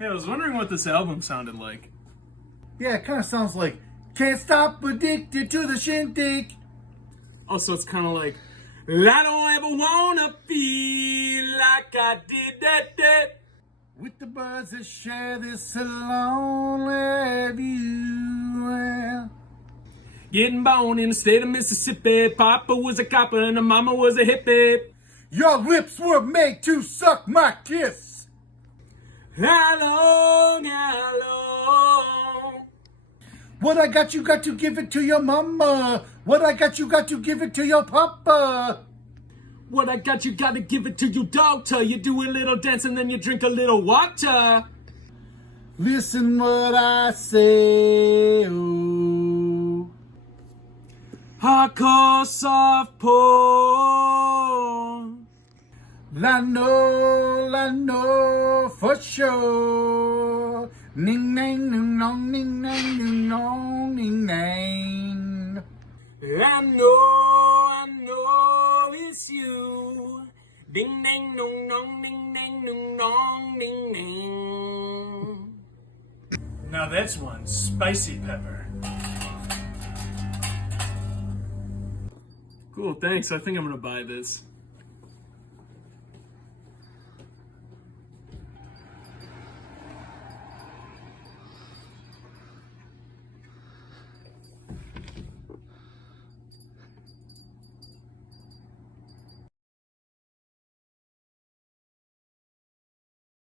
Hey, I was wondering what this album sounded like. Yeah, it kind of sounds like Can't Stop Addicted to the Shindig. Also, it's kind of like, I don't ever wanna feel like I did that. With the birds that share this lonely view. Getting born in the state of Mississippi. Papa was a copper and the mama was a hippie. Your lips were made to suck my kiss. How long? What I got, you got to give it to your mama. What I got, you got to give it to your papa. What I got, you gotta give it to your doctor. You do a little dance and then you drink a little water. Listen what I say. Oh. Hardcore soft porn. I know for sure. Ning nang ning nong ning nang ning nong ning nang. I know it's you. Ding dang dong dong ding dang dong dong ding ding. Now that's one spicy pepper. Cool, thanks. I think I'm gonna buy this.